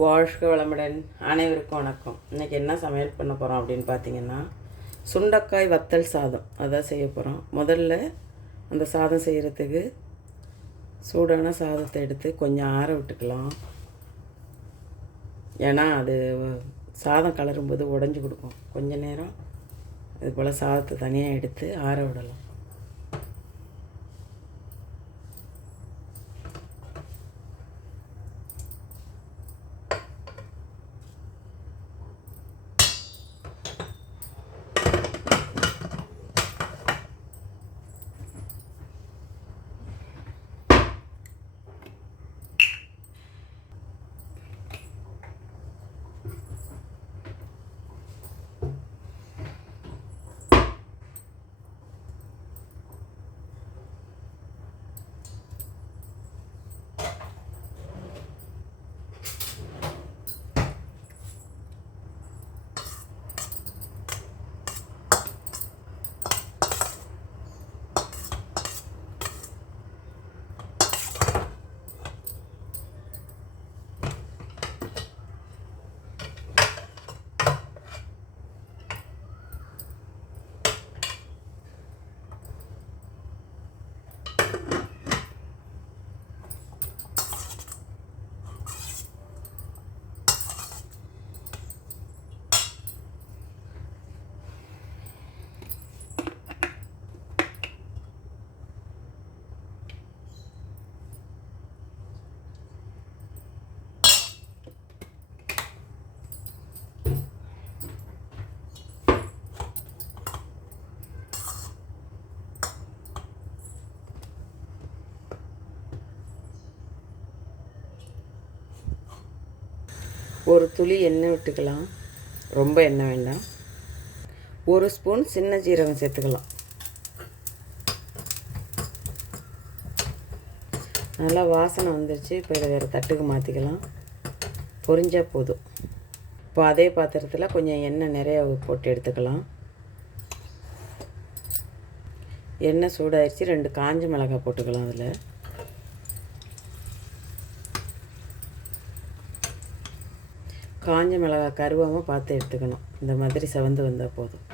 வாழ்க வளமுடன் அனைவருக்கும் வணக்கம். இன்றைக்கி என்ன சமையல் பண்ண போகிறோம் அப்படின்னு பார்த்தீங்கன்னா சுண்டக்காய் வத்தல் சாதம் அதான் செய்ய போகிறோம் முதல்ல அந்த சாதம் செய்கிறதுக்கு சூடான சாதத்தை எடுத்து கொஞ்சம் ஆற விட்டுக்கலாம். ஏன்னா அது சாதம் கலரும்போது உடஞ்சி கொடுக்கும். கொஞ்ச நேரம் இது போல் சாதத்தை தனியாக எடுத்து ஆற விடலாம். ஒரு துளி எண்ணெய் விட்டுக்கலாம். ரொம்ப எண்ணெய் வேண்டாம். ஒரு ஸ்பூன் சின்ன ஜீரகம் சேர்த்துக்கலாம். நல்லா வாசனை வந்துருச்சு. இப்போ இதை வேறு தட்டுக்கு மாற்றிக்கலாம் பொரிஞ்சால் போதும். இப்போ அதே பாத்திரத்தில் கொஞ்சம் எண்ணெய் நிறையா போட்டு எடுத்துக்கலாம். எண்ணெய் சூடாயிருச்சு. ரெண்டு காஞ்ச மிளகாய் போட்டுக்கலாம் அதில். காஞ்ச மிளகாய் கருவாமல் பார்த்து எடுத்துக்கணும். இந்த மாதிரி செவந்து வந்தால் போதும்.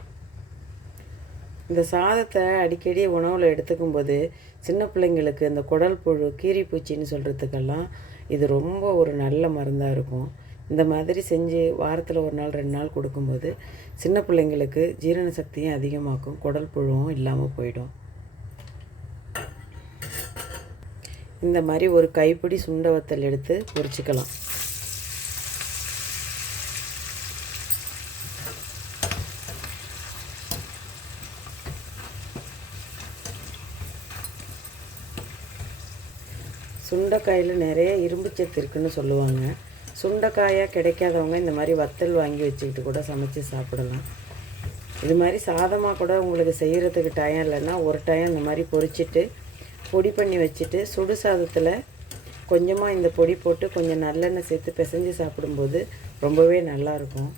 இந்த சாதத்தை அடிக்கடி உணவில் எடுத்துக்கும்போது சின்ன பிள்ளைங்களுக்கு இந்த குடல் புழு கீரிப்பூச்சின்னு சொல்கிறதுக்கெல்லாம் இது ரொம்ப ஒரு நல்ல மருந்தாக இருக்கும். இந்த மாதிரி செஞ்சு வாரத்தில் ஒரு நாள் ரெண்டு நாள் கொடுக்கும்போது சின்ன பிள்ளைங்களுக்கு ஜீரண சக்தியும் அதிகமாக்கும் குடல் புழுவும் இல்லாமல் போயிடும். இந்த மாதிரி ஒரு கைப்பிடி சுண்ட வத்தல் எடுத்து பொரிச்சிக்கலாம். சுண்டைக்காயில் நிறைய இரும்புச்சத்து இருக்குன்னு சொல்லுவாங்க. சுண்டைக்காயாக கிடைக்காதவங்க இந்த மாதிரி வத்தல் வாங்கி வச்சுக்கிட்டு கூட சமைச்சு சாப்பிடலாம். இது மாதிரி சாதமாக கூட உங்களுக்கு செய்கிறதுக்கு டயம் இல்லைன்னா ஒரு டயம் இந்த மாதிரி பொரிச்சிட்டு பொடி பண்ணி வச்சுட்டு சுடு சாதத்தில் கொஞ்சமாக இந்த பொடி போட்டு கொஞ்சம் நல்லெண்ணெய் சேர்த்து பிசைஞ்சு சாப்பிடும்போது ரொம்பவே நல்லாயிருக்கும்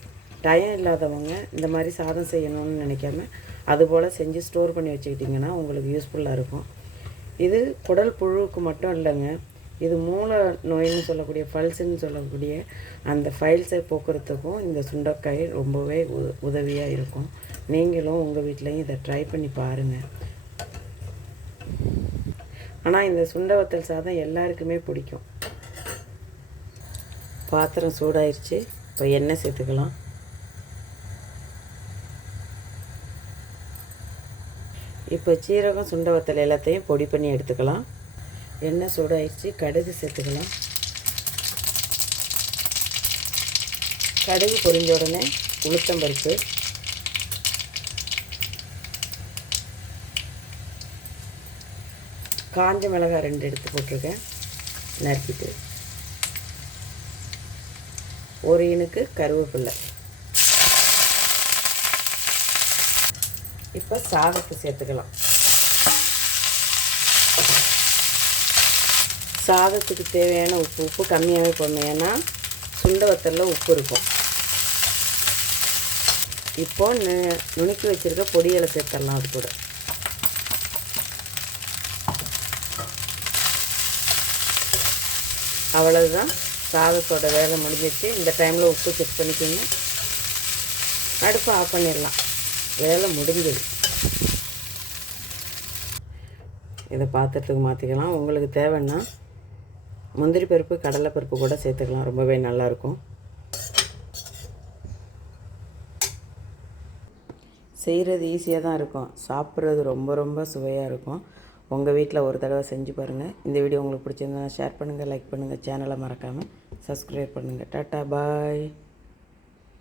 டயம் இல்லாதவங்க இந்த மாதிரி சாதம் செய்யணும்னு நினைக்காம அதுபோல் செஞ்சு ஸ்டோர் பண்ணி வச்சுக்கிட்டிங்கன்னா உங்களுக்கு யூஸ்ஃபுல்லாக இருக்கும். இது குடல் புழுவுக்கு மட்டும் இல்லைங்க. இது மூல நோயின்னு சொல்லக்கூடிய ஃபல்ஸுன்னு சொல்லக்கூடிய அந்த ஃபைல்ஸை போக்குறதுக்கும் இந்த சுண்டைக்காய் ரொம்பவே உ உதவியாக இருக்கும். நீங்களும் உங்கள் வீட்லேயும் இதை ட்ரை பண்ணி பாருங்கள் ஆனால் இந்த சுண்டை வத்தல் சாதம் எல்லாருக்குமே பிடிக்கும். பாத்திரம் சூடாயிருச்சு. இப்போ எண்ணெய் சேர்த்துக்கலாம். இப்போ சீரகம் சுண்ட வத்தல் எல்லாத்தையும் பொடி பண்ணி எடுத்துக்கலாம். எண்ணெய் சூடாயிடுச்சு கடுகு சேர்த்துக்கலாம். கடுகு பொரிஞ்ச உடனே உளுத்தம்பருப்பு காஞ்ச மிளகாய் ரெண்டு எடுத்து போட்டிருக்கேன். நறுக்கிட்டு. ஒரு இனுக்கு கருவேப்பில்லை. இப்போ சாதத்தை சேர்த்துக்கலாம் சாதத்துக்கு தேவையான உப்பு உப்பு கம்மியாகவே போடணும். ஏன்னா சுண்டை வத்தலில் உப்பு இருக்கும். இப்போ நு- நுணுக்கி வச்சிருக்க பொடிகளை சேர்த்துடலாம் அது கூட. அவ்வளவுதான். சாதத்தோட வேலை முடிஞ்சிச்சு இந்த டைமில் உப்பு செக் பண்ணிக்கோங்க. அடுப்பு ஆஃப் பண்ணிடலாம். வேலை முடிஞ்சது. இதை பாத்திரத்துக்கு மாற்றிக்கலாம் உங்களுக்கு தேவைன்னா முந்திரி பருப்பு கடலை பருப்பு கூட சேர்த்துக்கலாம். ரொம்பவே நல்லாயிருக்கும். செய்கிறது ஈஸியாக தான் இருக்கும். சாப்பிட்றது ரொம்ப ரொம்ப சுவையாக இருக்கும். உங்கள் வீட்டில் ஒரு தடவை செஞ்சு பாருங்கள் இந்த வீடியோ உங்களுக்கு பிடிச்சிருந்தா ஷேர் பண்ணுங்கள் லைக் பண்ணுங்கள் சேனலை மறக்காமல் சப்ஸ்கிரைப் பண்ணுங்கள் டாட்டா பாய்